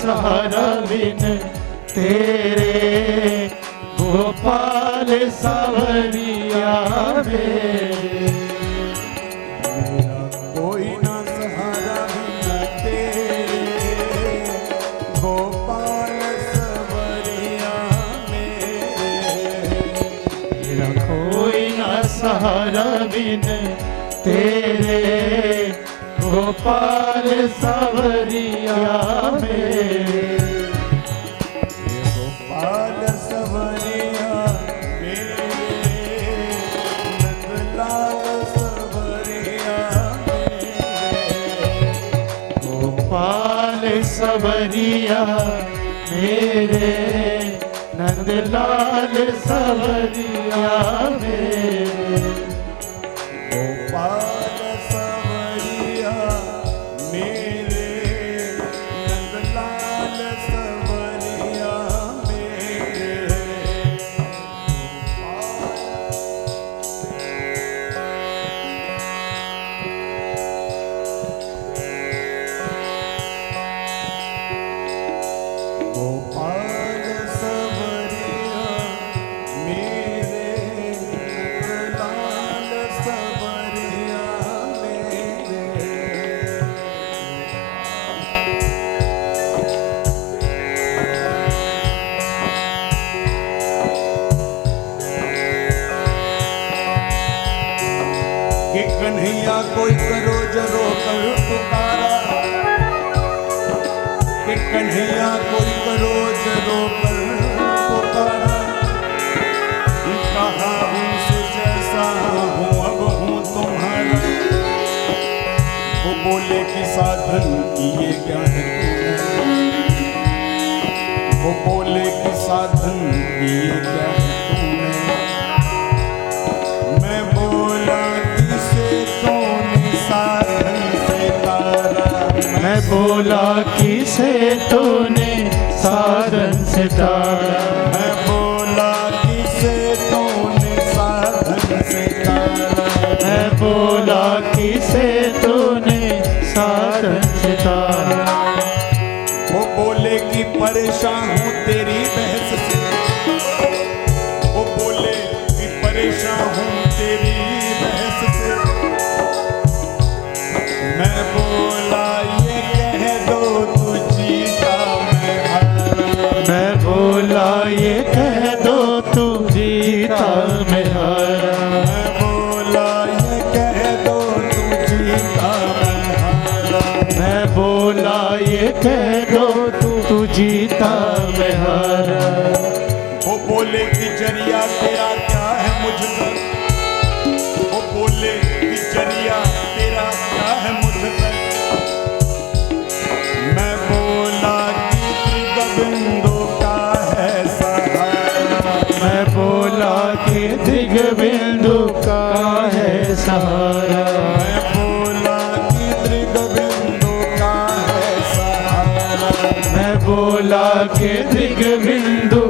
सहारा बिन तेरे गोपाल सावरिया में, मेरा कोई ना सहारा बिन तेरे गोपाल सावरिया में, मेरा कोई ना सहारा बिन तेरे गोपाल सावरिया में, गोपाल सावरिया सवरिया मेरे, नंदलाल सवरिया मेरे। गोपाल सवरिया मेरे, नंदलाल सवरिया मेरे। गोपाल सवरिया मेरे, नंदलाल सवरिया मेरे। कि कन्हैया कोई करो जरो कर पुकारा, कि कन्हैया कोई करो जरो कर पुकारा। कहा उनसे जैसा हूँ अब हूँ तुम्हारा। वो बोले कि साधन किए क्या है तूने, वो बोले कि साधन किए क्या है तूने। मैं बोला किसे तूने साधन से तारा। मैं बोला किसे तूने साधन से तारा। मैं बोला किसे तूने साधन से तारा। मैं बोला किसे तूने साधन से तारा। वो बोले कि परेशान हूँ तेरी बहस से। वो बोले कि परेशान हूँ तेरी बहस से। मैं बोला ये कह दो तू जीता मैं हारा। मैं बोला ये कह दो तू जीता मैं हारा। मैं बोला ये कह दो तू जीता मैं हारा। मैं बोला ये कह दो तू जीता मैं हारा। वो बोले कि जरिया तेरा क्या है मुझ पर। वो बोले कि जरिया तेरा क्या है मुझ पर। मैं बोला कि त्रिगबिंदु का है सहारा। मैं बोला कि दिगबिंदु का है सहारा। मैं बोला कि त्रिगबिंदु का है सहारा। मैं बोला कि दिगबिंदु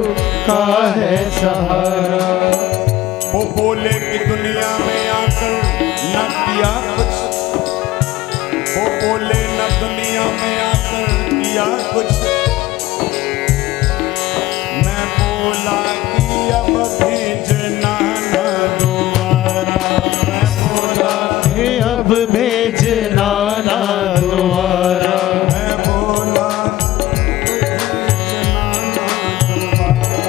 का है सहारा। वो बोले कि दुनिया में आकर न किया कुछ। वो बोले न दुनिया में आकर किया कुछ। मैं बोला कि अब भेजना न दोबारा। मैं बोला कि अब भेजना ना दोबारा। मैं बोला भेजना न दोबारा।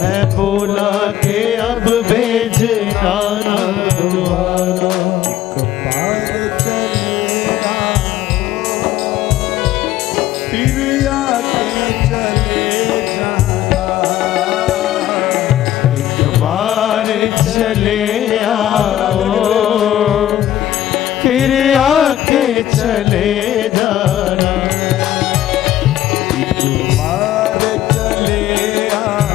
मैं बोला कि अब भेजना ना दोबारा। एक बार चले आओ, फिर आके चले जाना। एक बार चले आओ, फिर आके चले जाना। एक बार चले आओ,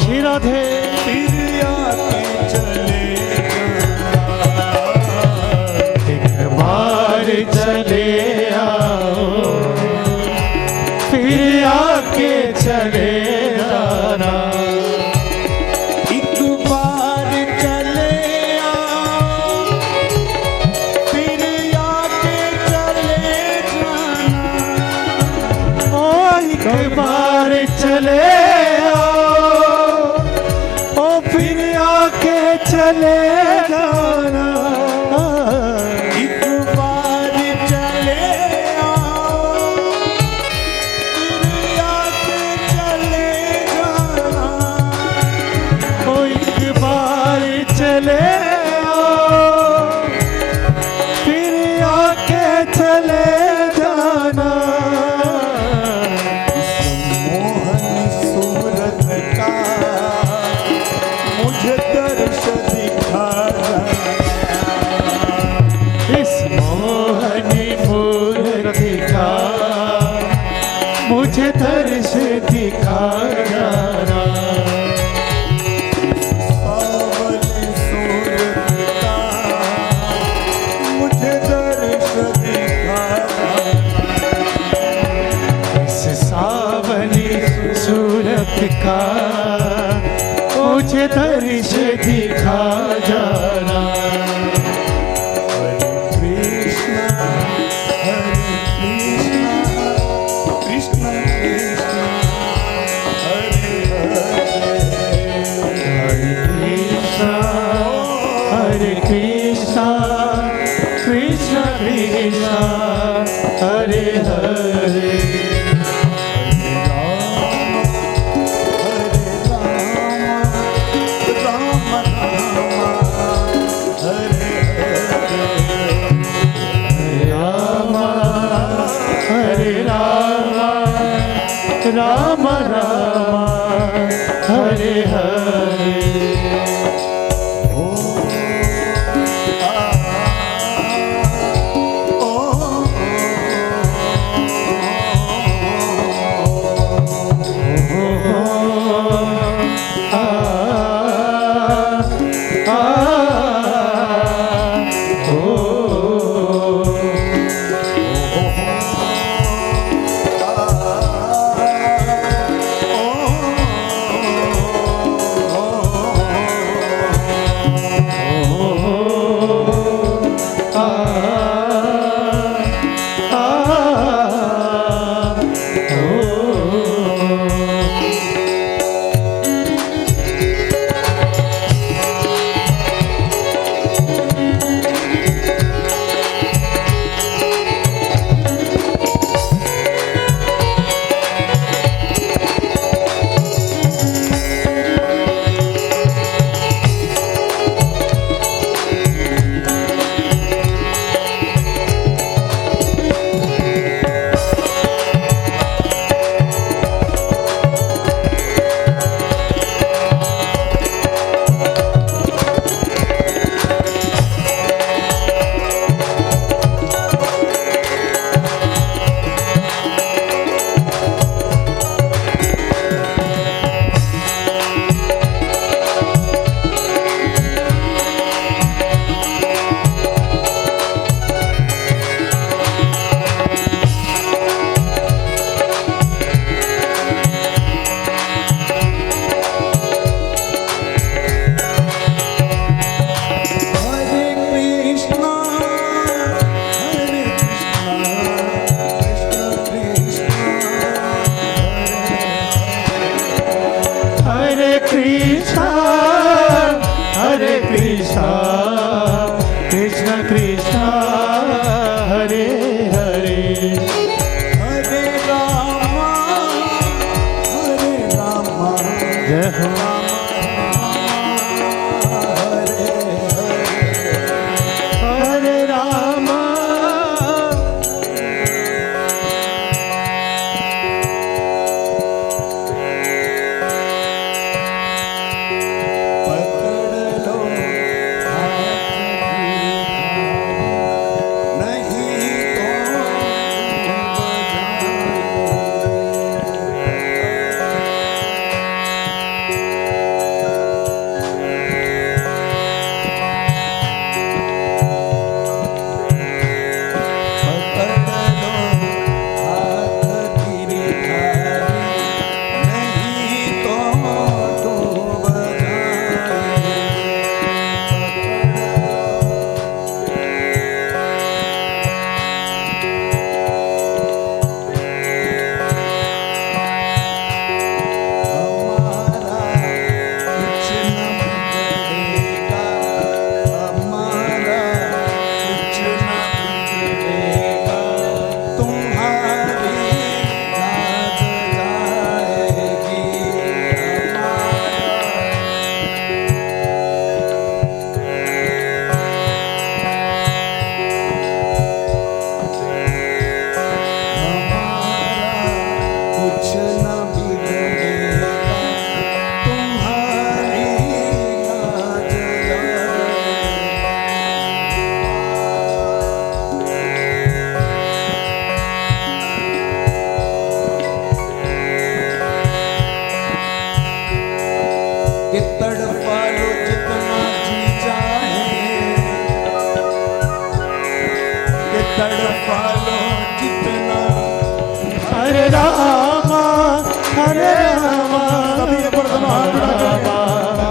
श्री राधे। फिर आके चले जाना। एक बार चले आओ, फिर आके चले जाना। एक बार चले आओ, फिर आके चले जाना। ओ एक बार चले आओ, ओ फिर आके चले जाना। एक बार चले आओ, फिर आके चले जाना। ओ एक बार चले आओ, फिर आके चले जाना। मोहन सूरत का मुझे दर्श दिखा इस मोहनी मूर्ति का मुझे दर्श दिखा जाना। हरे कृष्ण कृष्ण कृष्ण हरे हरे कृष्णा कृष्ण कृष्णा हरे हरे। राम राम हरे हरे। कृष्ण कृष्ण हरे हरे। हरे राम जय हो। हरे राम तड़पालो जितना। हरे राम हरे राम सभी ये पर दोनों हाथ उठा के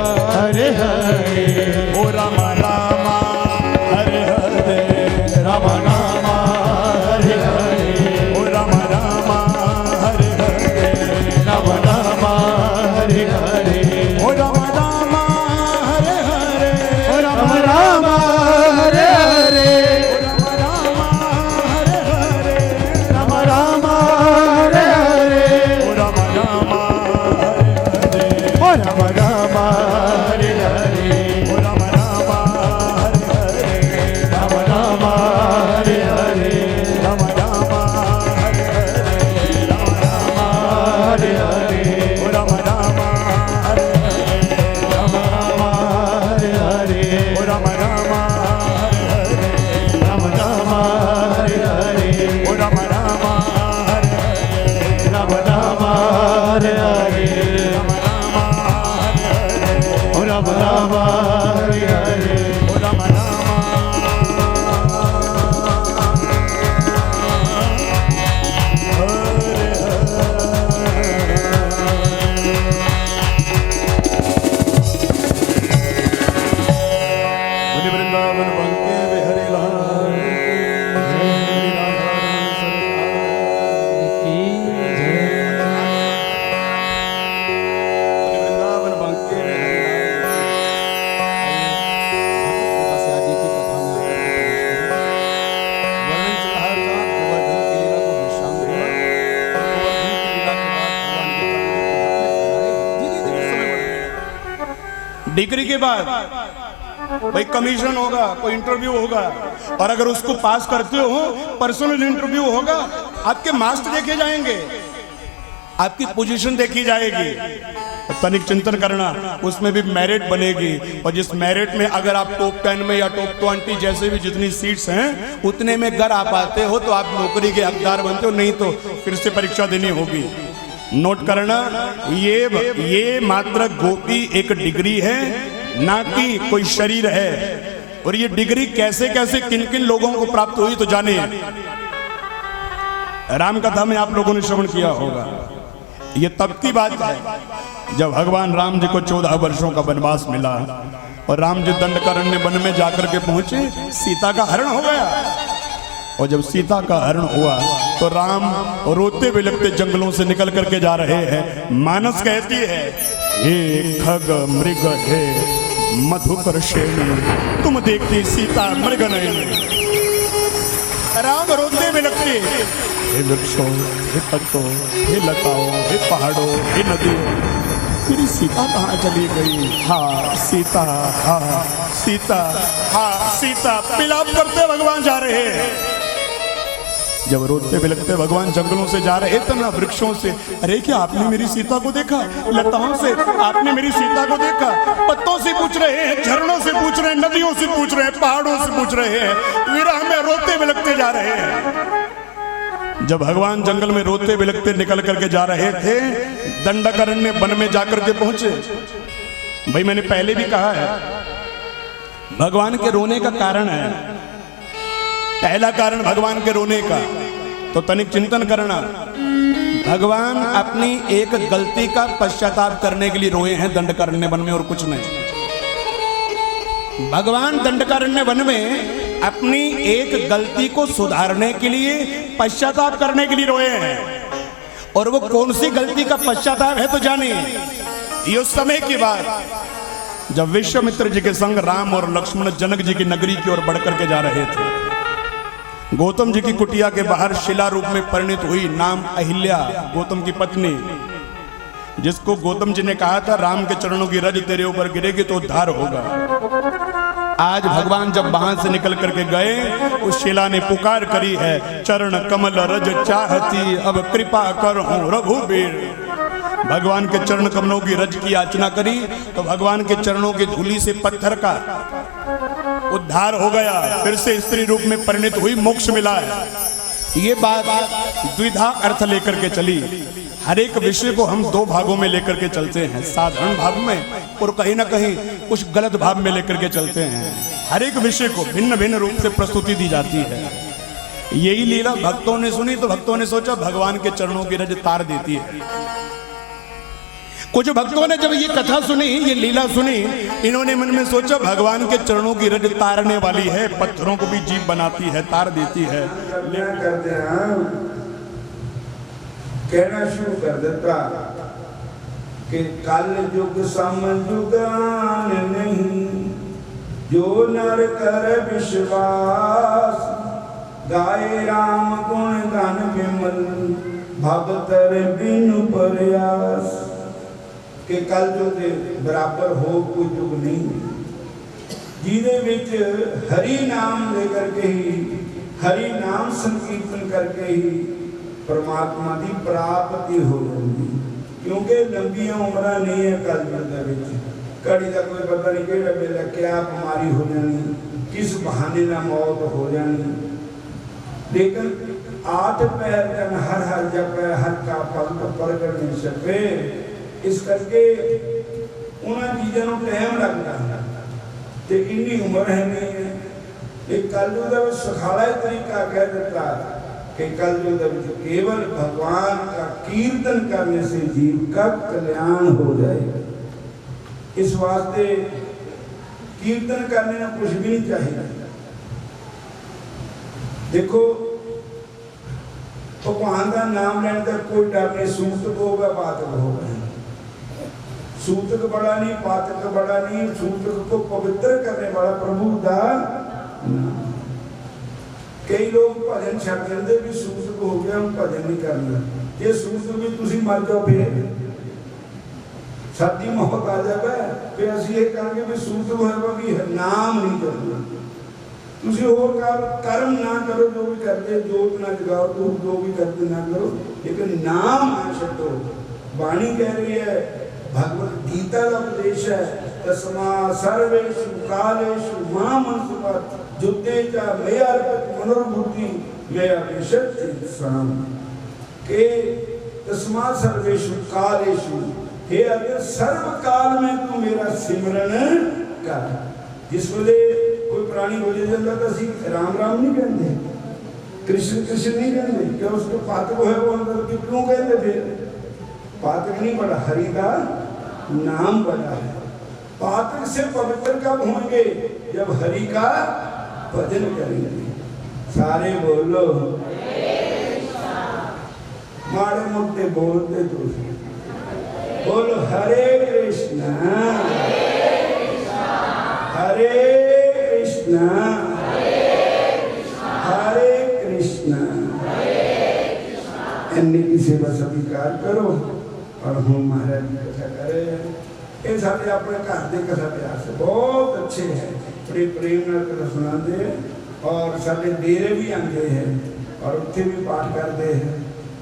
राम राम हरे हरे ओ राम राम वृंदावन बंके बिहारी लाल वृंदावन बंके वर्णन चल रहा था गोवर्धन की लीला को विश्राम हुआ। गोवर्धन की लीला के बाद भगवान के धीरे-धीरे समय बढ़ गया। डिग्री के बाद भाई कमीशन होगा, कोई इंटरव्यू होगा, और अगर उसको पास करते हो पर्सनल इंटरव्यू होगा, आपके मार्क्स देखे जाएंगे, आपकी पोजीशन देखी जाएगी, तनिक चिंतन करना, उसमें भी मेरिट बनेगी। और जिस मेरिट में अगर आप टॉप 10 में या टॉप 20 जैसे भी जितनी सीट्स हैं उतने में अगर आप आते हो तो आप नौकरी के हकदार बनते हो, नहीं तो फिर से परीक्षा देनी होगी। नोट करना, ये मात्र गोपी एक डिग्री है, ना कि कोई शरीर है। और ये डिग्री कैसे कैसे किन किन लोगों को प्राप्त हुई तो जाने। राम कथा में आप लोगों ने श्रवण किया होगा, ये तब की बात है जब भगवान राम जी को 14 वर्षों का वनवास मिला और राम जी दंडकारण्य वन में जाकर के पहुंचे, सीता का हरण हो गया। और जब सीता का हरण हुआ तो राम रोते बिलखते जंगलों से निकल करके जा रहे हैं। मानस कहती है, हे खग मृग हे मधुकर श्रेणी, तुम देखती सीता मृग नहीं। राम रोते बिलखते, हे वृक्षों, हे पत्तों, हे लताओं, हे पहाड़ों, हे नदियों, मेरी सीता कहाँ चली गई? हाँ सीता, हाँ सीता, हाँ सीता, विलाप करते भगवान जा रहे हैं। जब रोते बिलखते भगवान जंगलों से जा रहे थे ना, वृक्षों से, अरे क्या आपने मेरी सीता को देखा? लताओं से, आपने मेरी सीता को देखा? पत्तों से पूछ रहे हैं, झरनों से पूछ रहे हैं, नदियों से पूछ रहे हैं, पहाड़ों से पूछ रहे हैं, विरह में रोते बिलखते जा रहे हैं। जब भगवान जंगल में रोते बिलखते निकल करके जा रहे थे, दंडकारण्य वन में जाकर के पहुंचे। भाई मैंने पहले भी कहा है, भगवान के रोने का कारण है, पहला कारण भगवान के रोने का तो तनिक चिंतन करना। भगवान अपनी एक गलती का पश्चाताप करने के लिए रोए हैं दंडकारण्य वन में, और कुछ नहीं। भगवान दंडकारण्य वन में अपनी एक गलती को सुधारने के लिए, पश्चाताप करने के लिए रोए हैं। और वो कौन सी गलती का पश्चाताप है तो जानिए। ये उस समय की बात जब विश्वामित्र जी के संग राम और लक्ष्मण जनक जी की नगरी की ओर बढ़कर के जा रहे थे। गौतम जी की कुटिया के बाहर शिला रूप में परिणित हुई, नाम अहिल्या, गौतम की पत्नी, जिसको गौतम जी ने कहा था राम के चरणों की रज तेरे ऊपर गिरेगी तो उद्धार होगा। आज भगवान जब वहां से निकल करके गए, उस शिला ने पुकार करी है, चरण कमल रज चाहती अब कृपा करो रघुबीर। भगवान के चरण कमलों की रज की याचना करी तो भगवान के चरणों की धूली से पत्थर का उद्धार हो गया, फिर से स्त्री रूप में परिणित हुई, मोक्ष मिला है। ये बात द्विधा अर्थ लेकर के चली। हर एक विषय को हम दो भागों में लेकर के चलते हैं, साधारण भाव में और कहीं ना कहीं कुछ गलत भाव में लेकर के चलते हैं। हर एक विषय को भिन्न भिन्न रूप से प्रस्तुति दी जाती है। यही लीला भक्तों ने सुनी तो भक्तों ने सोचा भगवान के चरणों की रज तार देती है। कुछ भक्तों ने जब ये कथा सुनी, ये लीला सुनी, इन्होंने मन में सोचा भगवान के चरणों की रज तारने वाली है, पत्थरों को भी जीव बनाती है, तार देती है। करते हैं कहना शुरू कर देता कि कल युग समयुगान नहीं, जो नर कर विश्वास, गाए राम गुण गान विमल, भगतर बिनु प्रयास। कि कल युग बराबर हो कोई युग नहीं, जिहदे विच हरि नाम लेकर के ही, हरि नाम संकीर्तन करके ही परमात्मा की प्राप्ति हो जाती। क्योंकि लंबियां उम्र नहीं है कल युग कड़ी का कोई पता नहीं कि वेले क्या बीमारी हो जानी, किस बहाने ना मौत हो जानी। लेकिन 8 पैर जन हर हर जप हर का पल प्रगट नहीं सके। इस करके उन्होंने चीज़ों को टाइम लगता है तो इन्नी उम्र है नहीं है। एक कलयुग का सुखाला तरीका कह देता कि कलयुग केवल भगवान का कीर्तन करने से जीव का कल्याण हो जाएगा। इस वास्ते कीर्तन करने में कुछ भी नहीं चाहिए। देखो भगवान का नाम लेने का कोई डर नहीं, सूतक होगा पातक होगा। सूतक बड़ा नहीं, पातक बड़ा नहीं, सूतक को पवित्र करने वाला प्रभु का नाम। कई लोग भजन छड़ देंगे भी सूतक हो गया हम भजन नहीं करना। ये सूतक भी तुसी मर जाओ फिर साडी मौत आ जाए फिर असं ये कहेंगे भी सूतक होगा भी नाम नहीं करना। तुसी और कर्म ना करो, जो भी करते जोत ना जगाओ, जो भी करते ना करो, लेकिन नाम ना छो। वाणी कह रही है, भगवत गीता का उपदेश है, तस्मा सर्वेषु कालेषु मां मनसुपत जुद्धे च मया अर्पित मनोबुद्धि मया विशति साम। के तस्मा सर्वेषु कालेषु, हे अर्जुन सर्व काल में तू मेरा सिमरन कर। जिस वेले कोई प्राणी हो जाता तो असी राम राम नहीं कहते, कृष्ण कृष्ण नहीं कहते, क्या उसको पातक है वो अंदर की क्यों कहते? फिर पातक नहीं बड़ा, हरि का नाम बड़ा है। पातक से पवित्र कब होंगे? जब हरि का भजन करेंगे। सारे बोलो माड़े मोटे बोलते तो बोलो हरे कृष्णा हरे कृष्णा हरे कृष्णा। इन्नी की सेवा स्वीकार करो और हम महाराज की कथा करें। ये सारे अपने घर के कथा प्रयास बहुत अच्छे हैं, बड़े प्रेम नाल कथा सुनाते और सारे डेरे भी आते हैं और उत्थे भी पाठ करते हैं।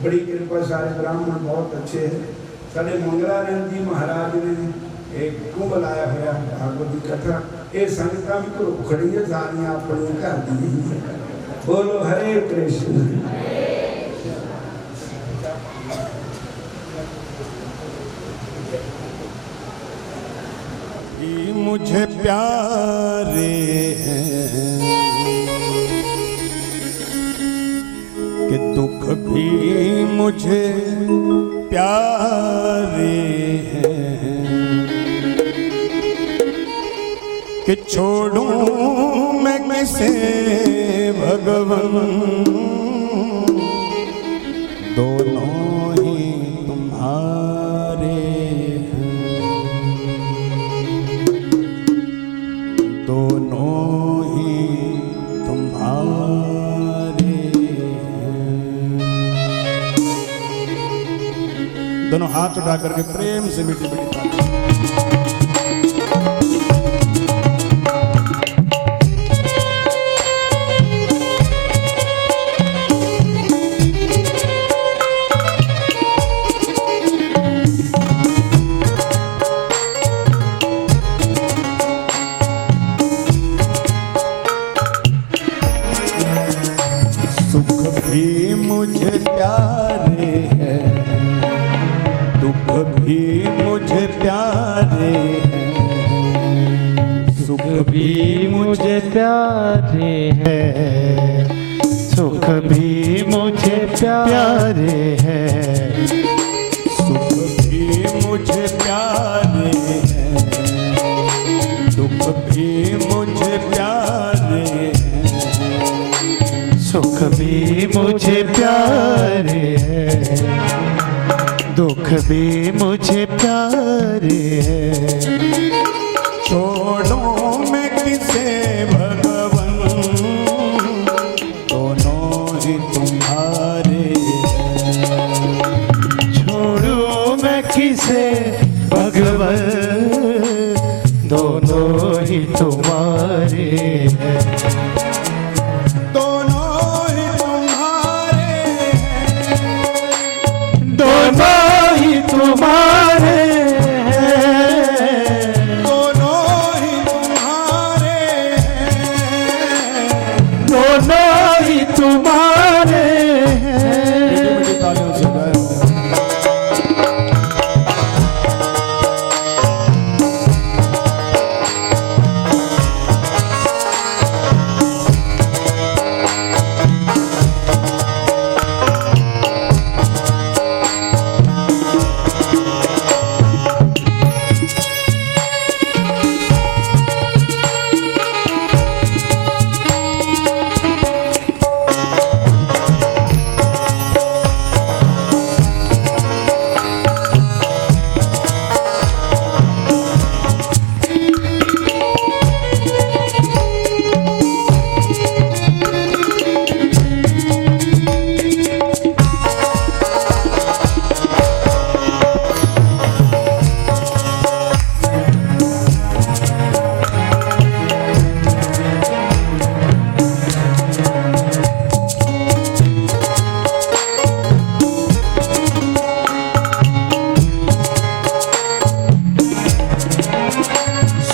बड़ी कृपा, सारे ब्राह्मण बहुत अच्छे हैं। सारे मंगलानंद जी महाराज ने एक कुंभ लाया हुआ भागवत की कथा। ये संगत भी घरों खड़ी है, सारियां अपने घर दी। बोलो हरे कृष्ण। मुझे प्यारे हैं कि दुख भी मुझे प्यारे हैं कि छोड़ूं मैं किसे भगवन, दोनों ही तुम्हारे हैं, दोनों ही तुम्हारे हैं। दोनों हाथ उठा करके प्रेम से मीठी मीठी ताली।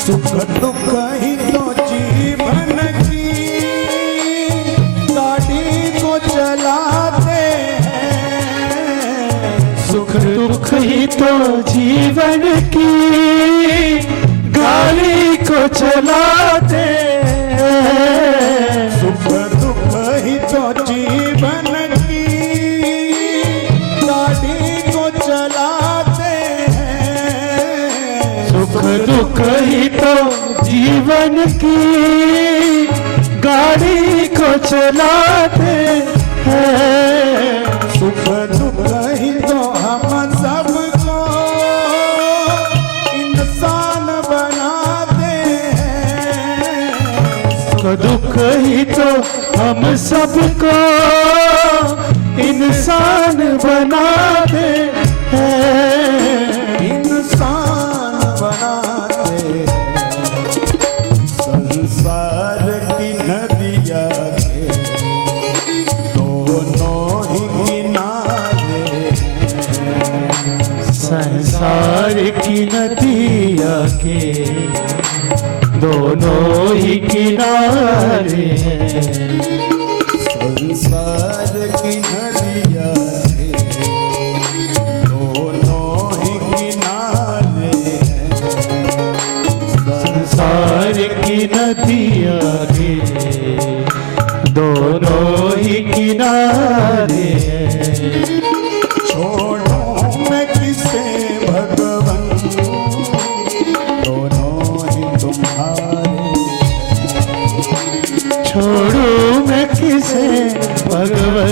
सुख दुख ही तो जीवन की गाड़ी को चलाते हैं। सुख दुख ही तो जीवन की गाड़ी को चलाते हैं। सुख दुख ही तो जीवन की गाड़ी को चलाते हैं। सुख दुख ही तो जीवन की गाड़ी को चलाते हैं। सुख दुख ही तो हम सबको इंसान बनाते हैं। सुख दुख ही तो हम सबको इंसान बनाते हैं। इंसान बनाते हैं। संसार की नदिया के दोनों ही किनारे हैं। संसार की नदिया के दोनों ही किनारे हैं। संसार की नदिया के दोनों ही किनारे हैं। संसार की नदिया के दोनों ही किनारे हैं। छोड़ो मैं किसे भगवन दोनों ही तुम्हारे। छोड़ू मैं किसे भगवन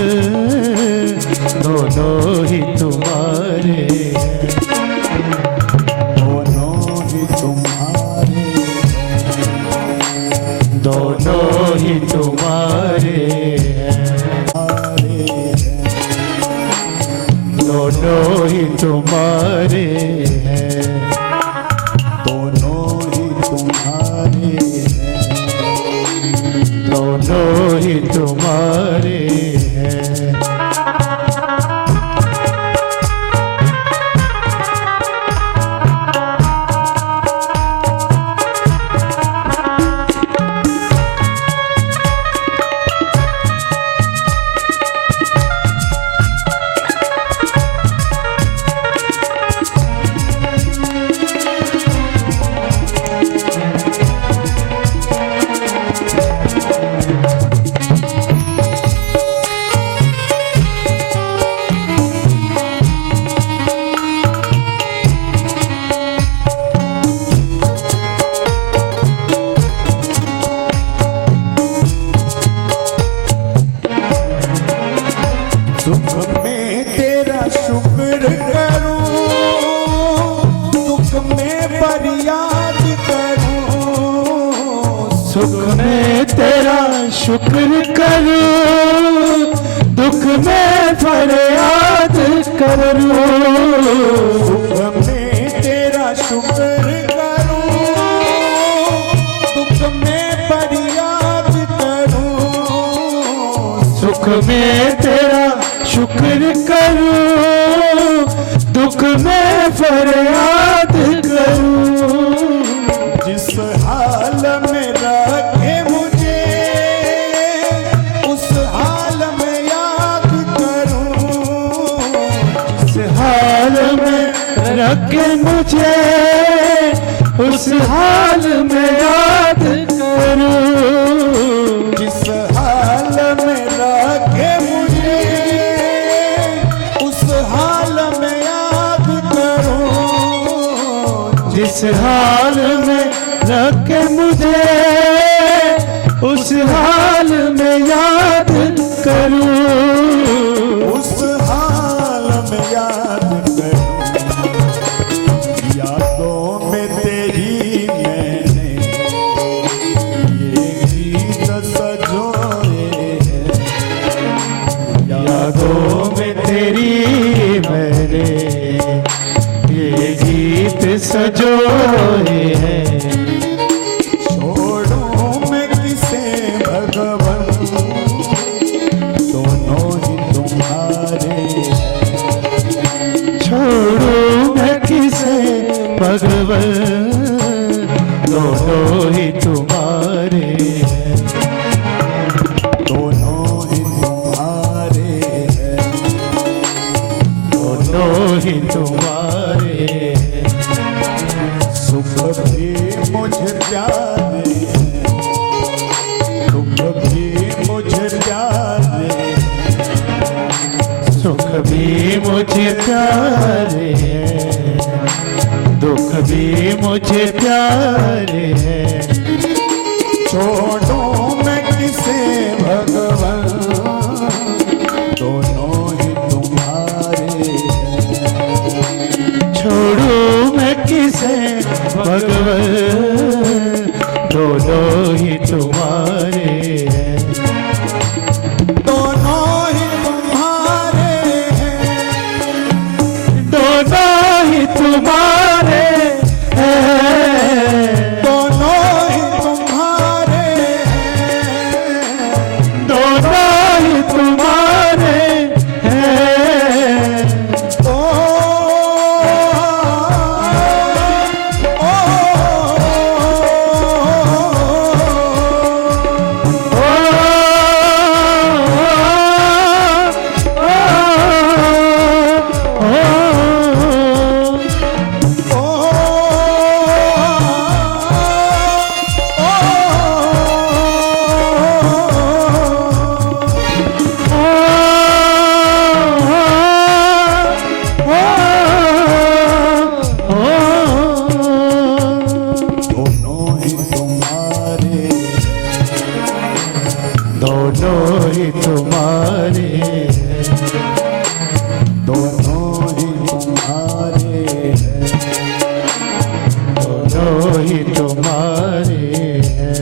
दोनों ही तुम्हारे हैं। दोनों ही तुम्हारे। दोनों ही तुम्हारे हैं। दोनों ही तुम्हारे हैं। दोनों ही तुम्हारे हैं। दोनों ही तुम्हारे हैं। सुख में तेरा शुक्र करूं, दुख में फरियाद करूं। सुख में तेरा शुक्र करूं, दुख में फरियाद करूं। सुख में तेरा शुक्र करूं, दुख में फरियाद करूं। सुख में तेरा शुक्र करूं, दुख में फरियाद करूं। जिस हाल में रखे मुझे उस हाल में याद करूं। जिस हाल में रखे मुझे उस हाल में याद करूं। जिस हाल में रखे मुझे उस हाल में याद करूं। जिस हाल में रखे मुझे उस हाल में याद करूं। उस हाल में याद करूं। यादों में तेरी मैंने ये गीत सजोए हैं। यादों में तेरी मैंने ये गीत सजोए हैं। छोड़ूं मैं किसे भगवन दोनों ही तुम्हारे हैं, दोनों ही तुम्हारे हैं, दोनों ही तुम्हारे हैं। सुख भी मुझे प्यारे हैं, दुख भी मुझे प्यारे हैं, सुख भी मुझे प्यारे हैं, दुख भी मुझे प्यारे हैं। छोड़ो मैं किसे भगवान, दोनों ही तुम्हारे हैं, छोड़ू मैं किसे भगवन, दोनों ही तुम्हारे हैं, दोनों ही तुम्हारे हैं, दोनों ही तुम्हारे हैं, दोनों ही तुम्हारे हैं, दोनों ही तुम्हारे हैं। ओ, दोनों ही तुम्हारे, दोनों ही तुम्हारे हैं, दोनों ही तुम्हारे हैं, दोनों ही तुम्हारे हैं।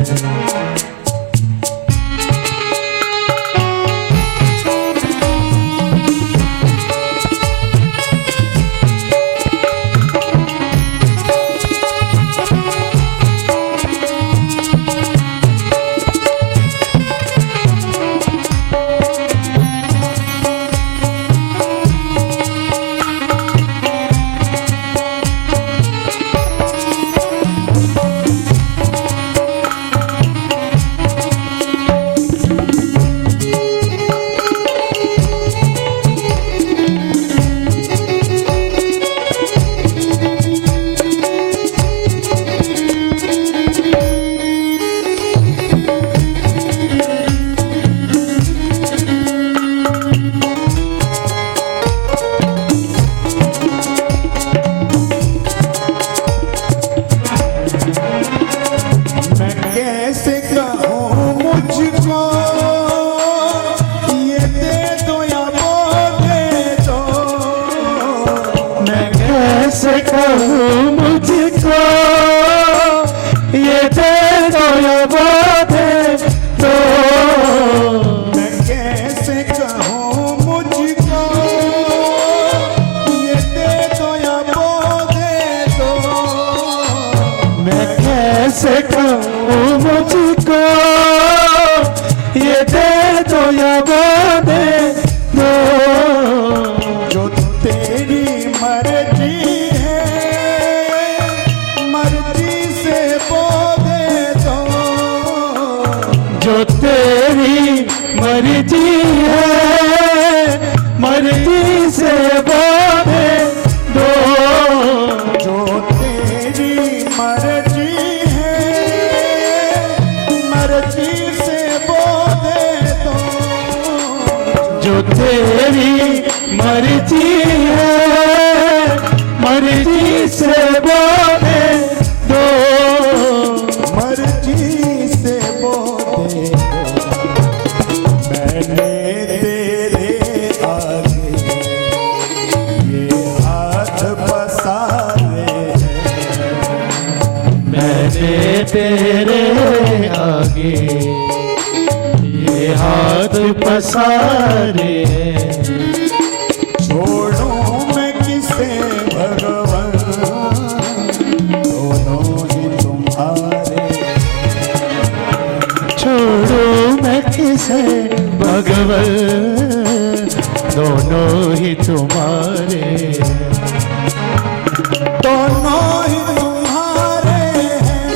मैं कैसे कहूँ मुझको ये दे दो या वो दे दो, मैं कैसे कहूँ मुझको ये दे दो या वो दे दो, मैं कैसे कहूँ मुझको ये दे दो या वो दे दो, मैं कैसे कहूँ मुझको ये दे दो या वो दे दो, जो तेरी मर्जी है मर्जी से वो दे दो, जो तेरी मर्जी है मर्जी से वो दे दो, जो तेरी मर्जी है मर्जी से वो दे दो, जो तेरी मर्जी है मर्जी से वो दे दो, मर्जी से वो दे दो। मैंने तेरे आगे ये हाथ पसारे हैं, मैंने तेरे आगे ये हाथ पसारे हैं। छोड़ो मैं किसे भगवान, दोनों ही तुम्हारे, छोड़ो मैं किसे भगवन, दोनों ही तुम्हारे हैं। दोनों ही तुम्हारे हैं,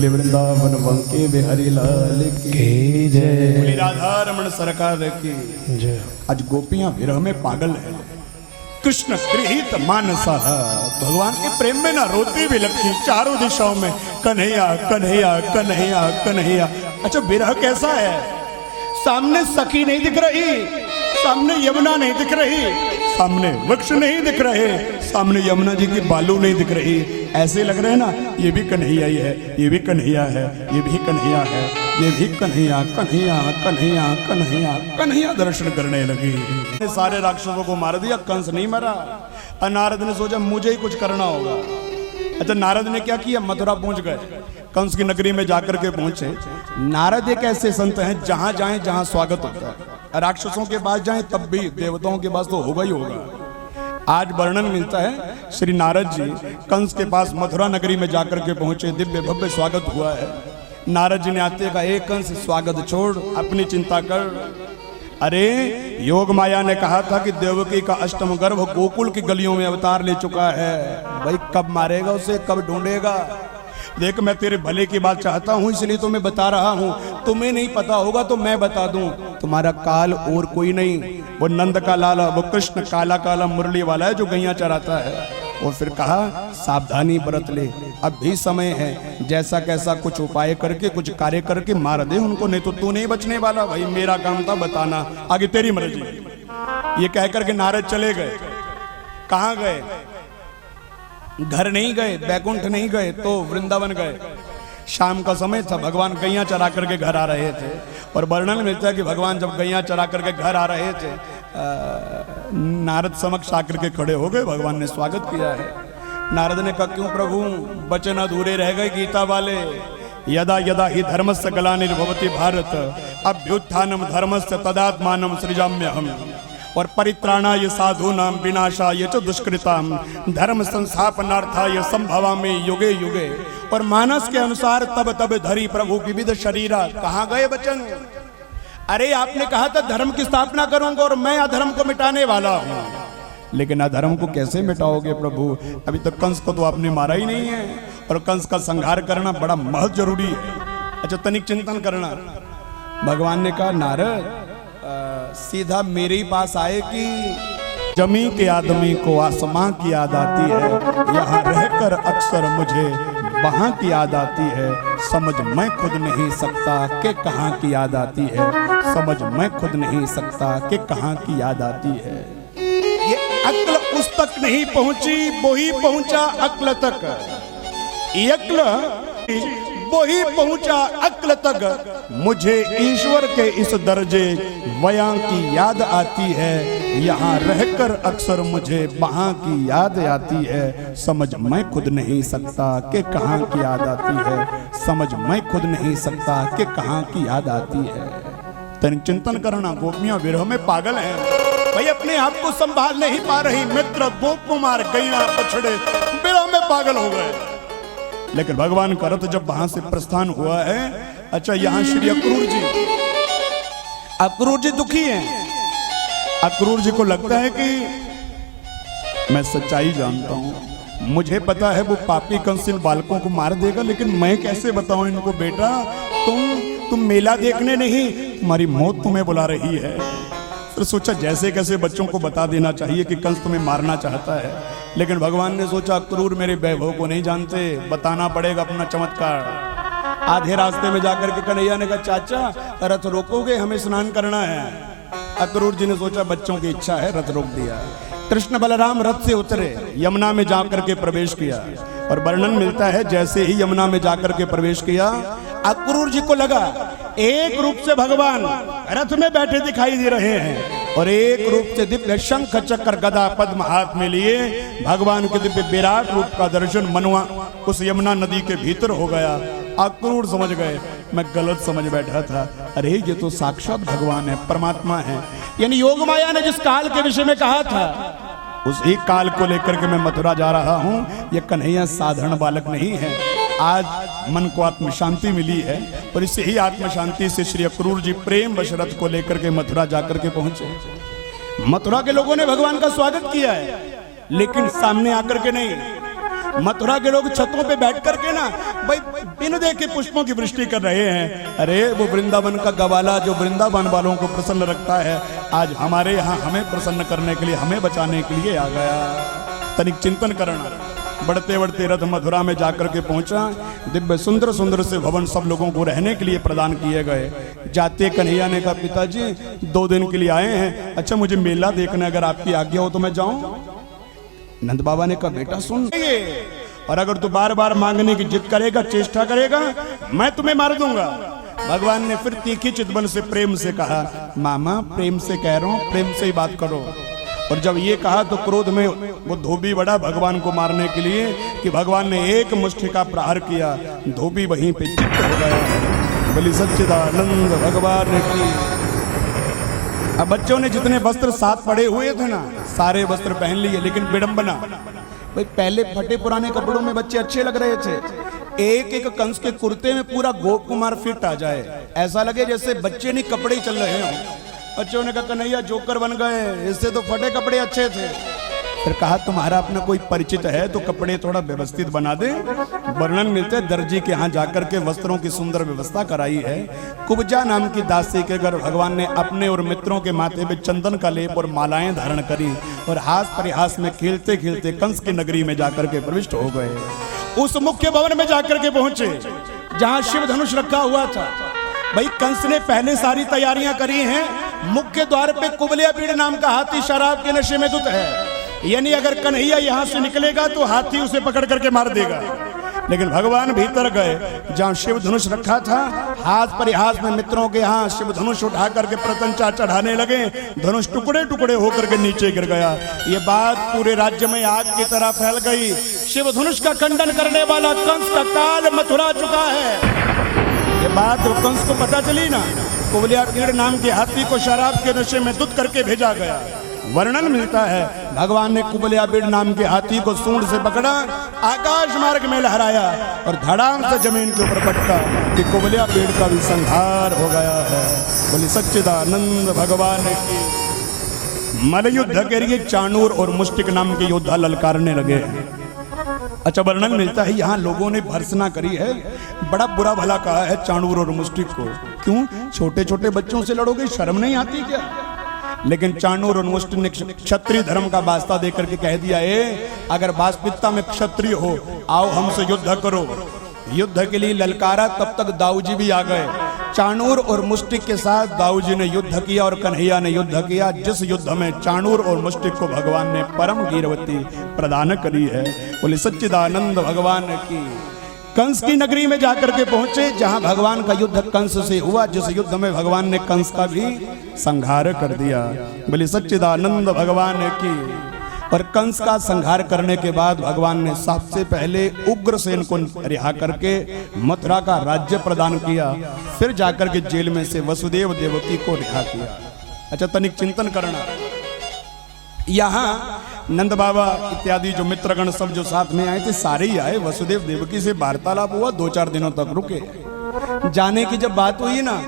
बोले वृंदावन बंके बिहारी लाल की जय। बोले राधा रमण सरकार की जय। आज गोपियां विरह में पागल है। कृष्ण गृहित मानसा, भगवान के प्रेम में ना रोती भी लगती चारों दिशाओं में कन्हैया कन्हैया कन्हैया कन्हैया। अच्छा विरह कैसा है? सामने सखी नहीं दिख रही, सामने यमुना नहीं दिख रही, सामने वृक्ष नहीं दिख रहे, सामने यमुना जी की बालू नहीं दिख रही। ऐसे लग रहे हैं ना ये भी कन्हैया ही है, ये भी कन्हैया है, ये भी कन्हैया है, ये भी कन्हैया कन्हैया कन्हैया कन्हैया कन्हैया दर्शन करने लगी। सारे राक्षसों को मार दिया, कंस नहीं मरा। और नारद ने सोचा मुझे ही कुछ करना होगा। अच्छा नारद ने क्या किया? मथुरा पहुंच गए, कंस की नगरी में जाकर के पहुंचे। नारद एक ऐसे संत हैं जहां जाएं जहां स्वागत होता है। राक्षसों के पास जाएं तब भी, देवताओं के पास तो होगा ही होगा। आज वर्णन मिलता है श्री नारद जी कंस के पास मथुरा नगरी में जाकर के पहुंचे, दिव्य भव्य स्वागत हुआ है। नारद जी ने आते कहा एक कंस स्वागत छोड़, अपनी चिंता कर। अरे योग माया ने कहा था कि देवकी का अष्टम गर्भ गोकुल की गलियों में अवतार ले चुका है। भाई कब मारेगा उसे, कब ढूंढेगा? देख मैं तेरे भले की बात चाहता हूं इसलिए तो मैं बता रहा हूं। तुम्हें नहीं पता होगा तो मैं बता दूं। तुम्हारा काल और कोई नहीं, वो नंद का लाला, वो कृष्ण काला काला मुरली वाला है जो गैया चराता है। और फिर कहा सावधानी बरत ले, अब भी समय है, जैसा कैसा कुछ उपाय करके कुछ कार्य करके मार दे उनको, नहीं तो तू नहीं बचने वाला। भाई मेरा काम था बताना, आगे तेरी मर्जी। ये कह करके नारद चले गए। कहाँ गए? घर नहीं गए, बैकुंठ नहीं गए, तो वृंदावन गए। शाम का समय था, भगवान गैया चरा करके घर आ रहे थे। और वर्णन मिलता है कि भगवान जब गैया चरा करके घर आ रहे थे, नारद समक्ष आकर के खड़े हो गए। भगवान ने स्वागत किया है। नारद ने कहा क्यों प्रभु, वचन अधूरे रह गए गीता वाले। यदा यदा ही धर्मस्य ग्लानिर्भवति भारत अभ्युत्थानम धर्मस्य तदात्मानं सृजाम्यहम्। और परित्राणाय साधूनां विनाशाय च दुष्कृतां धर्म संस्थापनार्थाय संभवामि युगे युगे। और मानस के अनुसार तब तब धरी प्रभु विविध शरीरा। कहाँ गए वचन? अरे आपने कहा था धर्म की स्थापना करूंगा और मैं अधर्म को मिटाने वाला हूं। लेकिन अधर्म को कैसे मिटाओगे प्रभु? अभी तक कंस को तो आपने मारा ही नहीं है, और कंस का संहार करना बड़ा महत्व जरूरी है। अच्छा तनिक चिंतन करना। भगवान ने कहा नारद सीधा मेरे ही पास आए कि जमी के आदमी को आसमां की याद आती है, यहाँ रहकर अक्सर मुझे वहाँ की याद आती है। समझ मैं खुद नहीं सकता कि कहाँ की याद आती है, समझ मैं खुद नहीं सकता कि कहाँ की याद आती है। ये अक्ल उस तक नहीं पहुंची, वो ही पहुंचा अक्ल तक। ये अक्ल वो ही पहुंचा अक्ल तक। मुझे ईश्वर के इस दर्जे वयां की याद आती है, यहाँ रहकर अक्सर मुझे वहाँ की याद आती है। समझ मैं खुद नहीं सकता कि कहाँ की याद आती है, समझ मैं खुद नहीं सकता कि कहाँ की याद आती है। तनिक चिंतन करना। गोपियां विरह में पागल हैं भाई, अपने आप को संभाल नहीं पा रही। मित्र गोप कुमार गैया बछड़े विरह में पागल हो गए। लेकिन भगवान का रथ जब वहां से प्रस्थान हुआ है, अच्छा यहां श्री अक्रूर जी दुखी हैं। अक्रूर जी को लगता है कि मैं सच्चाई जानता हूं, मुझे पता है वो पापी कंस इन बालकों को मार देगा, लेकिन मैं कैसे बताऊं इनको बेटा तुम मेला देखने नहीं, तुम्हारी मौत तुम्हें बुला रही है। फिर सोचा जैसे कैसे बच्चों को बता देना चाहिए कि कंस तुम्हें मारना चाहता है। लेकिन भगवान ने सोचा अक्रूर मेरे वैभव को नहीं जानते, बताना पड़ेगा अपना चमत्कार। आधे रास्ते में जाकर के कन्हैया ने कहा चाचा रथ रोकोगे, हमें स्नान करना है। अक्रूर जी ने सोचा बच्चों की इच्छा है, रथ रोक दिया। कृष्ण बलराम रथ से उतरे, यमुना में जाकर के प्रवेश किया। और वर्णन मिलता है जैसे ही यमुना में जाकर के प्रवेश किया, अक्रूर जी को लगा एक रूप से भगवान रथ में बैठे दिखाई दे रहे हैं, और एक रूप से दिव्य शंख चक्र गदा पद्म हाथ में लिए भगवान के दिव्य विराट रूप का दर्शन मनुआ उस यमुना नदी के भीतर हो गया। अक्रूर समझ गए मैं गलत समझ बैठा था, अरे ये तो साक्षात भगवान है, परमात्मा है। यानी योग माया ने जिस काल के विषय में कहा था उस एक काल को लेकर के मैं मथुरा जा रहा हूं। ये कन्हैया साधारण बालक नहीं है। आज मन को आत्म शांति मिली है, और इसे ही आत्म शांति से श्री अक्रूर जी प्रेम वश रथ को लेकर के मथुरा जाकर के पहुंचे। मथुरा के लोगों ने भगवान का स्वागत किया है, लेकिन सामने आकर के नहीं। मथुरा के लोग छतों पे बैठ करके ना भाई बिन देखे पुष्पों की वृष्टि कर रहे हैं। अरे वो वृंदावन का गवाला जो वृंदावन वालों को प्रसन्न रखता है, आज हमारे यहाँ हमें प्रसन्न करने के लिए, हमें बचाने के लिए आ गया। तनिक चिंतन करना। बढ़ते बढ़ते रथ मथुरा में जाकर के पहुंचा। दिव्य सुंदर सुंदर से भवन सब लोगों को रहने के लिए प्रदान किए गए। जाते कन्हैया ने कहा, पिताजी 2 दिन के लिए आए हैं, अच्छा मुझे मेला देखना, अगर आपकी आज्ञा हो तो मैं जाऊं। नंद बाबा ने कहा, बेटा सुन, और अगर तू बार बार मांगने की जिद करेगा, चेष्टा करेगा, मैं तुम्हें मार दूंगा। भगवान ने फिर तीखी चितवन से प्रेम से कहा, मामा प्रेम से कह रहा हूं, प्रेम से ही बात करो। और जब ये कहा तो क्रोध में वो धोबी बढ़ा भगवान को मारने के लिए कि भगवान ने एक मुष्टि का प्रहार किया, धोबी वहीं पे चित्त हो गया। बोली सच्चिदानंद भगवान की। अब बच्चों ने जितने वस्त्र साथ पड़े हुए थे ना, सारे वस्त्र पहन लिए, लेकिन विडंबना, भाई पहले फटे पुराने कपड़ों में बच्चे अच्छे लग रहे थे। एक एक कंस के कुर्ते में पूरा गोप कुमार फिट आ जाए, ऐसा लगे जैसे बच्चे नहीं कपड़े ही चल रहे हों। बच्चों ने कहा, कन्हैया जोकर बन गए, इससे तो फटे कपड़े अच्छे थे। फिर कहा, तुम्हारा अपना कोई परिचित है तो कपड़े थोड़ा व्यवस्थित बना दे। वर्णन मिलते हैं, दर्जी के यहाँ जाकर के वस्त्रों की सुंदर व्यवस्था कराई है। कुब्जा नाम की दासी के घर भगवान ने अपने और मित्रों के माथे पे चंदन का लेप और मालाएं धारण करी और हास परिहास में खेलते खेलते कंस की नगरी में जाकर के प्रविष्ट हो गए। उस मुख्य भवन में जाकर के पहुंचे जहां शिव धनुष रखा हुआ था। भाई कंस ने पहले सारी तैयारियां करी हैं। मुख्य द्वार पे कुबलिया पीड़ नाम का हाथी शराब के नशे में धुत है, यानी अगर कन्हैया यहां से निकलेगा तो हाथी उसे पकड़ करके मार देगा। लेकिन भगवान भीतर गए जहां शिव धनुष रखा था, हाथ परिहास में मित्रों के यहाँ शिव धनुष उठा करके प्रतंचा चढ़ाने लगे। धनुष टुकड़े टुकड़े होकर के नीचे गिर गया। ये बात पूरे राज्य में आग की तरह फैल गई। शिव धनुष का खंडन करने वाला कंस का काल मथुरा चुका है। ये बात तो कंस को पता चली ना, कुबलिया पीड़ नाम के हाथी को शराब के नशे में धुत करके भेजा गया। वर्णन मिलता है, भगवान ने कुबलिया पीड़ नाम के हाथी को सूंड से पकड़ा, आकाश मार्ग में लहराया और धड़ाम से जमीन के ऊपर पटका कि कुबलिया पीड़ का भी संहार हो गया है। बोली सच्चिदानंद भगवान की। मलयुद्ध के लिए चाणूर और मुष्टिक नाम के योद्धा ललकारने लगे। अच्छा, वर्णन मिलता है यहाँ लोगों ने भर्त्सना करी है, बड़ा बुरा भला कहा है चाणूर और मुष्टिक को। क्यों? छोटे छोटे बच्चों से लड़ोगे, शर्म नहीं आती क्या? लेकिन चाणूर और मुष्टिक ने क्षत्रिय धर्म का वास्ता देकर के कह दिया, अगर वास्तविकता में क्षत्रिय हो, आओ हमसे युद्ध करो। युद्ध के लिए ललकारा, तब तक दाऊजी भी आ गए। चाणूर और मुष्टिक के साथ दाऊजी ने युद्ध किया और कन्हैया ने युद्ध किया, जिस युद्ध में चाणूर और मुष्टिक को भगवान ने परम वीरवती प्रदान करी है। बोले सच्चिदानंद भगवान की। कंस की नगरी में जाकर के पहुंचे जहां भगवान का युद्ध कंस से हुआ, जिस युद्ध में भगवान ने कंस का भी संहार कर दिया। बोले सच्चिदानंद भगवान की। और कंस का संहार करने के बाद भगवान ने सबसे पहले उग्रसेन को रिहा करके मथुरा का राज्य प्रदान किया, फिर जाकर के जेल में से वसुदेव देवकी को रिहा किया। अच्छा, तनिक चिंतन करना। यहाँ नंद बाबा इत्यादि जो मित्रगण सब जो साथ में आए थे, सारे ही आए। वसुदेव देवकी से वार्तालाप हुआ, 2-4 दिनों तक रुके। जाने की जब बात हुई ना,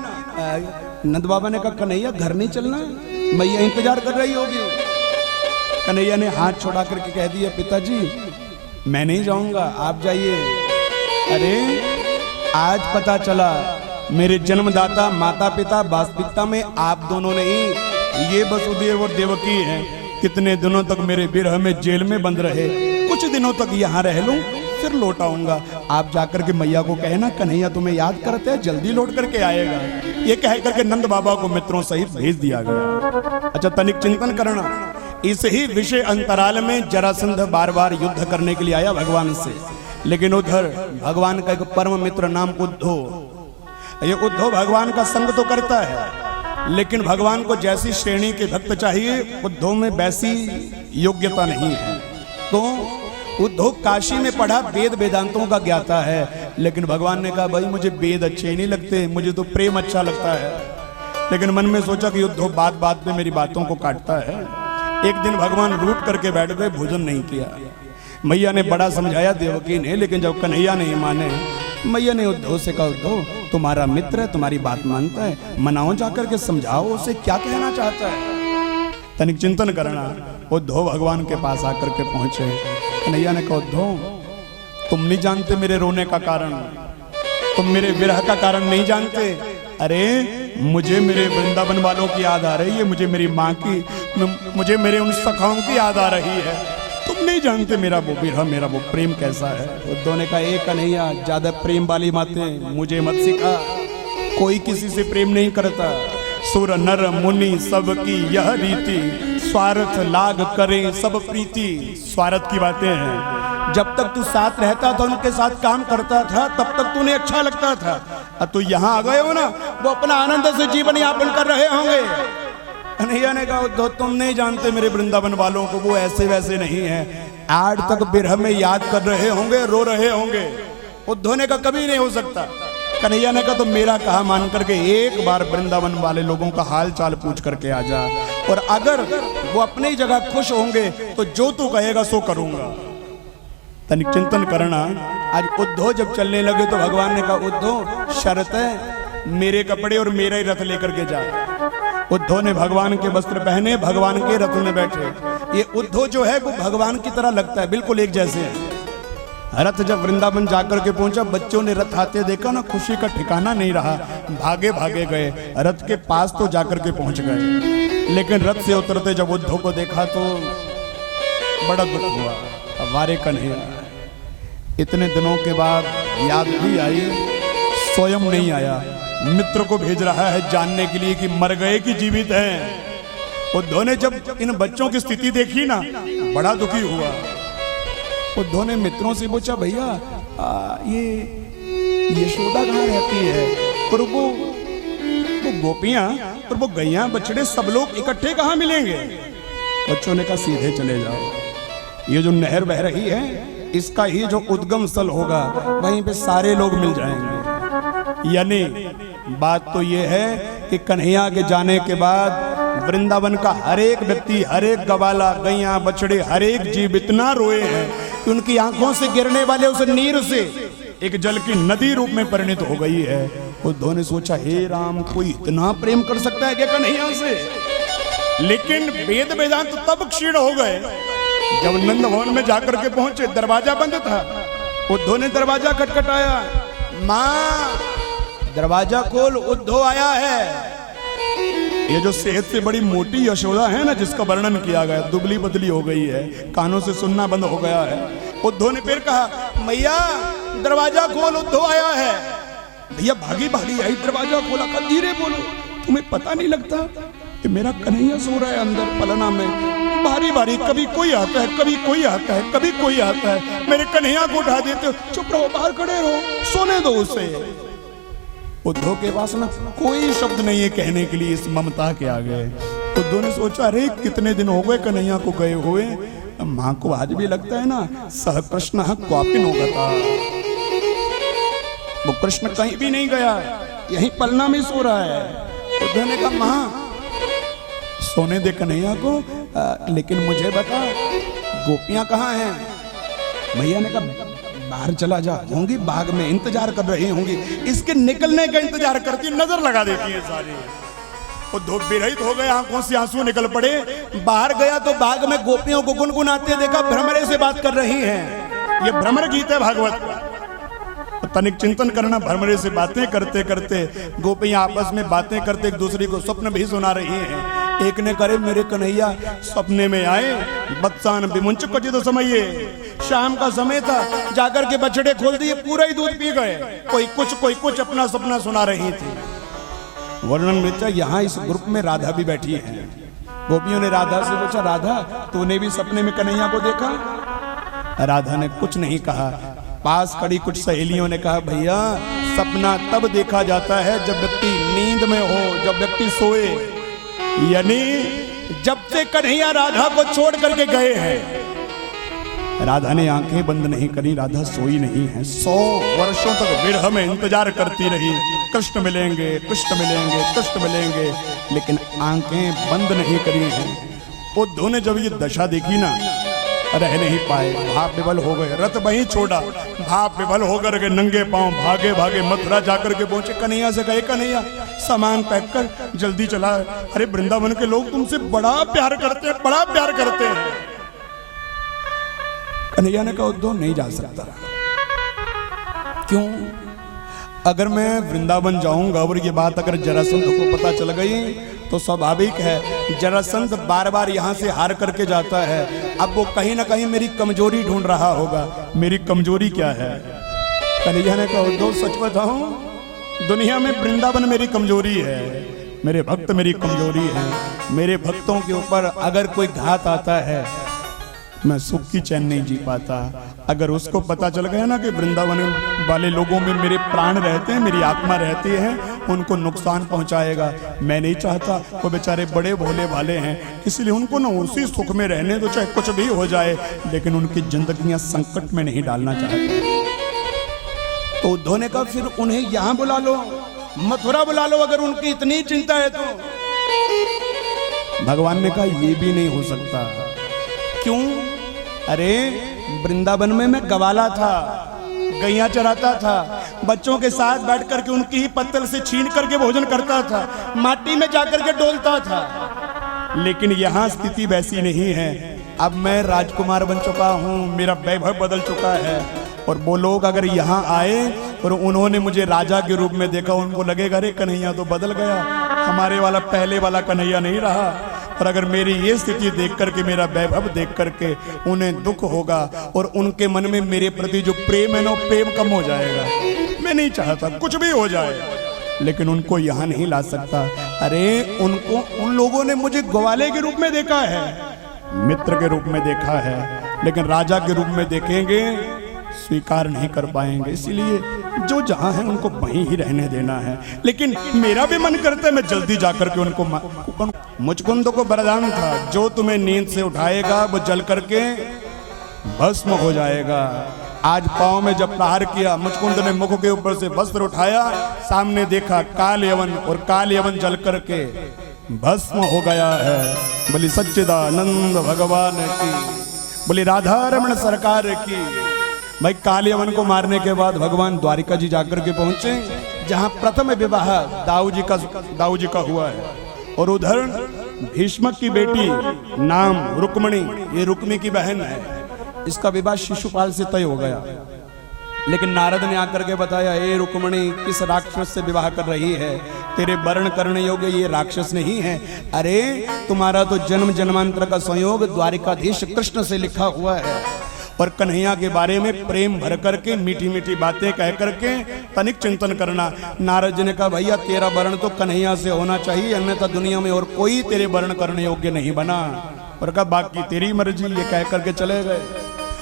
नंद बाबा ने कहा, कन्हैया घर नहीं चलना, मैया इंतजार कर रही होगी। कन्हैया ने हाथ छोड़ा करके कह दिया, पिताजी मैं नहीं जाऊंगा, आप जाइए। अरे आज पता चला मेरे जन्मदाता माता पिता वास्तविकता में आप दोनों नहीं, ये वसुदेव और देवकी हैं। कितने दिनों तक मेरे विरह में जेल में बंद रहे, कुछ दिनों तक यहाँ रह लूं, फिर लौट आऊंगा। आप जाकर के मैया को कहना कन्हैया तुम्हें याद करते हैं, जल्दी लौट करके आएगा। ये कह करके नंद बाबा को मित्रों सहित भेज दिया गया। अच्छा, तनिक चिंतन करना। इस ही विषय अंतराल में जरासंध बार बार युद्ध करने के लिए आया भगवान से, लेकिन उधर भगवान का एक परम मित्र नाम उद्धव, ये उद्धव भगवान का संग तो करता है, लेकिन भगवान को जैसी श्रेणी के भक्त चाहिए उद्धव में वैसी योग्यता नहीं है। तो उद्धव काशी में पढ़ा, वेद वेदांतों का ज्ञाता है, लेकिन भगवान ने कहा भाई मुझे वेद अच्छे नहीं लगते, मुझे तो प्रेम अच्छा लगता है। लेकिन मन में सोचा कि उद्धव बात बात पे मेरी बातों को काटता है। एक दिन भगवान रूठ करके बैठ गए, भोजन नहीं किया। मैया ने बड़ा समझाया देवकी ने, लेकिन जब कन्हैया नहीं माने, मैया ने उद्धव से कहा, उद्धव तुम्हारा मित्र है, तुम्हारी बात मानता है, मनाओ, जाकर के समझाओ उसे क्या कहना चाहता है। तनिक चिंतन करना। उद्धव भगवान के पास आकर के पहुंचे। कन्हैया ने कहा, उद्धव तुम नहीं जानते मेरे रोने का कारण, तुम मेरे विरह का कारण नहीं जानते। अरे मुझे मेरे वृंदावन वालों की याद आ रही है, मुझे मेरी माँ की, मुझे मेरे उन सखाओं की याद आ रही है। तुम नहीं जानते मेरा वो विरह, मेरा वो प्रेम कैसा है। उद्धव ने कहा एक कन्हैया, ज्यादा प्रेम वाली बातें मुझे मत सिखा, कोई किसी से प्रेम नहीं करता। सुर नर मुनि सबकी यह रीति, स्वार्थ लाग करे सब प्रीति। स्वार्थ की बातें हैं। जब तक तू साथ रहता था, उनके साथ काम करता था, तब तक तूने अच्छा लगता था। अब तू यहाँ आ गए हो ना, वो अपना आनंद से जीवन यापन कर रहे होंगे। कन्हैया ने कहा उद्धव तुम नहीं जानते मेरे वृंदावन वालों को, वो ऐसे वैसे नहीं है। आज तक विरह में याद कर रहे होंगे, रो रहे होंगे। उद्धव ने कहा कभी नहीं हो सकता। कन्हैया ने कहा तो मेरा कहा मान करके एक बार वृंदावन वाले लोगों का हाल चाल पूछ करके आ जा, और अगर वो अपनी जगह खुश होंगे तो जो तू कहेगा सो करूंगा। तनिक चिंतन करना। आज उद्धव जब चलने लगे तो भगवान ने कहा उद्धव शर्त है, मेरे कपड़े और मेरा ही रथ लेकर के जा। उद्धव ने भगवान के वस्त्र पहने, भगवान के रथ में बैठे। ये उद्धव जो है वो भगवान की तरह लगता है, बिल्कुल एक जैसे है। रथ जब वृंदावन जाकर के पहुंचा, बच्चों ने रथ आते देखा ना, खुशी का ठिकाना नहीं रहा, भागे भागे गए। रथ के पास तो जाकर के पहुंच गए, लेकिन रथ से उतरते जब उद्धव को देखा तो बड़ा दुख हुआ। हमारे कन्हैया इतने दिनों के बाद याद भी आई, स्वयं नहीं आया, मित्र को भेज रहा है जानने के लिए कि मर गए कि जीवित हैं। उद्धव ने जब इन बच्चों की स्थिति देखी ना, बड़ा दुखी हुआ। उद्धव ने मित्रों से पूछा भैया ये यशोदा कहाँ रहती है, और वो गोपियां और वो गैया बछड़े सब लोग इकट्ठे कहाँ मिलेंगे। बच्चों ने कहा सीधे चले जाओ, ये जो नहर बह रही है इसका ही जो उद्गम स्थल होगा वहीं पे सारे लोग मिल जाएंगे। यानी बात तो ये है कि कन्हैया के जाने के बाद वृंदावन का हर एक व्यक्ति, हर एक गवाला, गैया बछड़े, हर एक जीव इतना रोए हैं कि उनकी आंखों से गिरने वाले उस नीर से एक जल की नदी रूप में परिणित हो गई है। उद्धव ने सोचा हे राम, कोई इतना प्रेम कर सकता है क्या कन्हैया से। लेकिन वेद वेदांत तब क्षीण हो गए जब नंद भवन में जाकर के पहुंचे, दरवाजा बंद था। उद्धव ने दरवाजा खटखटाया, माँ दरवाजा खोल, उद्धव आया है। ये जो सेहत से बड़ी मोटी यशोदा है ना, जिसका वर्णन किया गया, दुबली पतली हो गई है, कानों से सुनना बंद हो गया है। उद्धव ने फिर कहा मैया दरवाजा खोल, उद्धव आया है। भैया भागी भागी आई, दरवाजा खोला, कहा धीरे बोलो, तुम्हें पता नहीं लगता कि मेरा कन्हैया सो रहा है अंदर पलना में। बारी बारी कभी कोई आता है, कभी कोई आता है, कभी कोई आता है, मेरे कन्हैया को उठा देते हो। चुप रहो, बाहर खड़े रहो, सोने दो उसे। उद्धव के पास ना कोई शब्द नहीं है कहने के लिए इस ममता के आगे। उद्धव ने सोचा अरे कितने दिन हो गए कन्हैया को गए हुए, माँ को आज भी लगता है ना सह कृष्ण क्वापिन होगा। वो कृष्ण कहीं भी नहीं गया, यहीं पलना में सो रहा है। उद्धव ने कहा माँ सोने दे कन्हैया को, लेकिन मुझे बता गोपियां कहाँ हैं। भैया ने कहा बाहर चला जा, होंगी बाग में इंतजार कर रही होंगी, इसके निकलने का इंतजार करती, नजर लगा देती है सारी। वो धूप विरहित हो गए, आंखों से आंसू निकल पड़े। बाहर गया तो बाग में गोपियों को गुनगुनाते देखा, भ्रमरे से बात कर रही हैं। ये भ्रमर गीत है भागवत का। तनिक चिंतन करना, भ्रमरे से बातें करते करते गोपियां आपस में बातें करते एक दूसरे को स्वप्न भी सुना रही हैं। एक ने करे मेरे कन्हैया सपने में आए, बत्सान विमुंच क्वचित समये, शाम का समय था, जाकर के बछड़े खोल दिए, पूरा ही दूध पी गए। कोई कुछ अपना सपना सुना रही थी। वर्णन मिलता यहाँ इस ग्रुप में राधा भी बैठी है। गोपियों ने राधा से पूछा राधा तूने भी सपने में कन्हैया को देखा। राधा ने कुछ नहीं कहा। पास खड़ी कुछ सहेलियों ने कहा भैया सपना तब देखा जाता है जब व्यक्ति नींद में हो, जब व्यक्ति सोए। यानी जब से कन्हैया राधा को छोड़ करके गए हैं, राधा ने आंखें बंद नहीं करी, राधा सोई नहीं है। 100 वर्षों तक विरह में इंतजार करती रही, कृष्ण मिलेंगे, कृष्ण मिलेंगे, कृष्ण मिलेंगे, लेकिन आंखें बंद नहीं करी हैं। उद्धव ने जब ये दशा देखी ना, रह नहीं पाए, भाव विवल हो गए, रथ वहीं छोड़ा, भाव विवल होकर के नंगे पांव भागे भागे मथुरा जाकर के पहुंचे। कन्हैया से कहे कन्हैया सामान पैक कर, जल्दी चला, अरे वृंदावन के लोग तुमसे बड़ा प्यार करते हैं, बड़ा प्यार करते हैं। कन्हैया ने कहा उद्धव नहीं जा सकता, क्यों? अगर मैं वृंदावन जाऊंगा और ये बात अगर जरासंध को पता चल गई तो स्वाभाविक है जरासंध बार बार यहाँ से हार करके जाता है। अब वो कहीं ना कहीं मेरी कमजोरी ढूंढ रहा होगा। मेरी कमजोरी क्या है? कन्हैया ने कहा दो सच बताऊं, दुनिया में वृंदावन मेरी कमजोरी है, मेरे भक्त मेरी कमजोरी है। मेरे भक्तों के ऊपर अगर कोई घात आता है मैं सुख की चैन नहीं जी पाता। अगर उसको पता चल गया ना कि वृंदावन वाले लोगों में मेरे प्राण रहते हैं, मेरी आत्मा रहती है, उनको नुकसान पहुंचाएगा। मैं नहीं चाहता, वो बेचारे बड़े भोले भाले हैं, इसलिए उनको ना उसी सुख में रहने दो, चाहे कुछ भी हो जाए, लेकिन उनकी जिंदगियां संकट में नहीं डालना चाहते। तो उद्धव ने कहा फिर उन्हें यहां बुला लो, मथुरा बुला लो, अगर उनकी इतनी चिंता है तो। भगवान ने कहा ये भी नहीं हो सकता। क्यों? अरे वृंदावन में मैं गवाला था, गैया चराता था, बच्चों के साथ बैठ करके उनकी ही पत्तल से छीन करके भोजन करता था, माटी में जाकर के डोलता था। लेकिन यहाँ स्थिति वैसी नहीं है। अब मैं राजकुमार बन चुका हूँ, मेरा वैभव बदल चुका है। और वो लोग अगर यहाँ आए और उन्होंने मुझे राजा के रूप में देखा, उनको लगेगा अरे कन्हैया तो बदल गया, हमारे वाला पहले वाला कन्हैया नहीं रहा। और अगर मेरी ये स्थिति देख करके, मेरा वैभव देख करके उन्हें दुख होगा और उनके मन में मेरे प्रति जो प्रेम है ना, प्रेम कम हो जाएगा। मैं नहीं चाहता कुछ भी हो जाए, लेकिन उनको यहाँ नहीं ला सकता। अरे उनको, उन लोगों ने मुझे ग्वाले के रूप में देखा है, मित्र के रूप में देखा है, लेकिन राजा के रूप में देखेंगे स्वीकार नहीं कर पाएंगे। इसलिए जो जहां है उनको वहीं ही रहने देना है। लेकिन मेरा भी मन करता है मैं जल्दी जाकर के उनको, मुचकुंद को वरदान था जो तुम्हें नींद से उठाएगा वो जल करके भस्म हो जाएगा। आज पांव में जब प्रहार किया, मुचकुंद ने मुख के ऊपर से वस्त्र उठाया, सामने देखा काल यवन, और काल यवन जल करके भस्म हो गया है। बोली सच्चिदानंद भगवान की, बोली राधा रमण सरकार की। भाई काल यवन को मारने के बाद भगवान द्वारिका जी जाकर के पहुंचे, जहां प्रथम विवाह दाऊ जी का हुआ है। और उधर भीष्मक की बेटी नाम रुक्मणी, ये रुक्मी की बहन है, इसका विवाह शिशुपाल से तय हो गया। लेकिन नारद ने आकर के बताया, ए रुक्मणी किस राक्षस से विवाह कर रही है? तेरे वर्ण करने योग्य ये राक्षस नहीं है। अरे तुम्हारा तो जन्म जन्मांतर का संयोग द्वारिकाधीश कृष्ण से लिखा हुआ है। और कन्हैया के बारे में प्रेम भर करके, मीठी मीठी बातें कह करके तनिक चिंतन करना। नारद जी ने कहा भैया तेरा वर्ण तो कन्हैया से होना चाहिए, अन्यथा दुनिया में और कोई तेरे वर्ण करने योग्य नहीं बना। और कहा बाकी तेरी मर्जी, ये कह करके चले गए।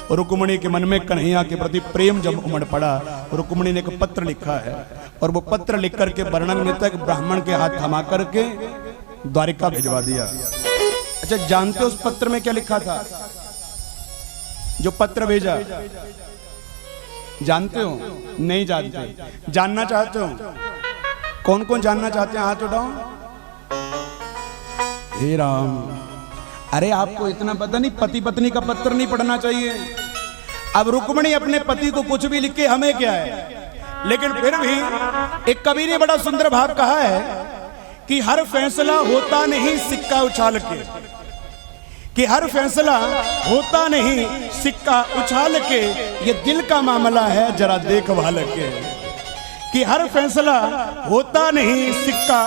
और रुक्मणी के मन में कन्हैया के प्रति प्रेम जब उमड़ पड़ा, रुक्मणी ने एक पत्र लिखा है, और वो पत्र लिख करके वर्णन में तक ब्राह्मण के हाथ थमा करके द्वारिका भिजवा दिया। अच्छा जानते हो उस पत्र में क्या लिखा था? जो पत्र भेजा जानते हो? नहीं जानते? जानना चाहते हो? कौन कौन जानना चाहते हैं? हाथ उठाओ। हे राम, अरे आपको इतना पता नहीं, पति पत्नी का पत्र नहीं पढ़ना चाहिए। अब रुक्मणी अपने पति को कुछ भी लिखे, हमें क्या है? लेकिन फिर भी एक कवि ने बड़ा सुंदर भाव कहा है कि हर फैसला होता नहीं सिक्का उछाल के, कि हर फैसला होता नहीं सिक्का उछाल के, ये दिल का मामला है जरा देखभाल के। कि हर फैसला होता नहीं सिक्का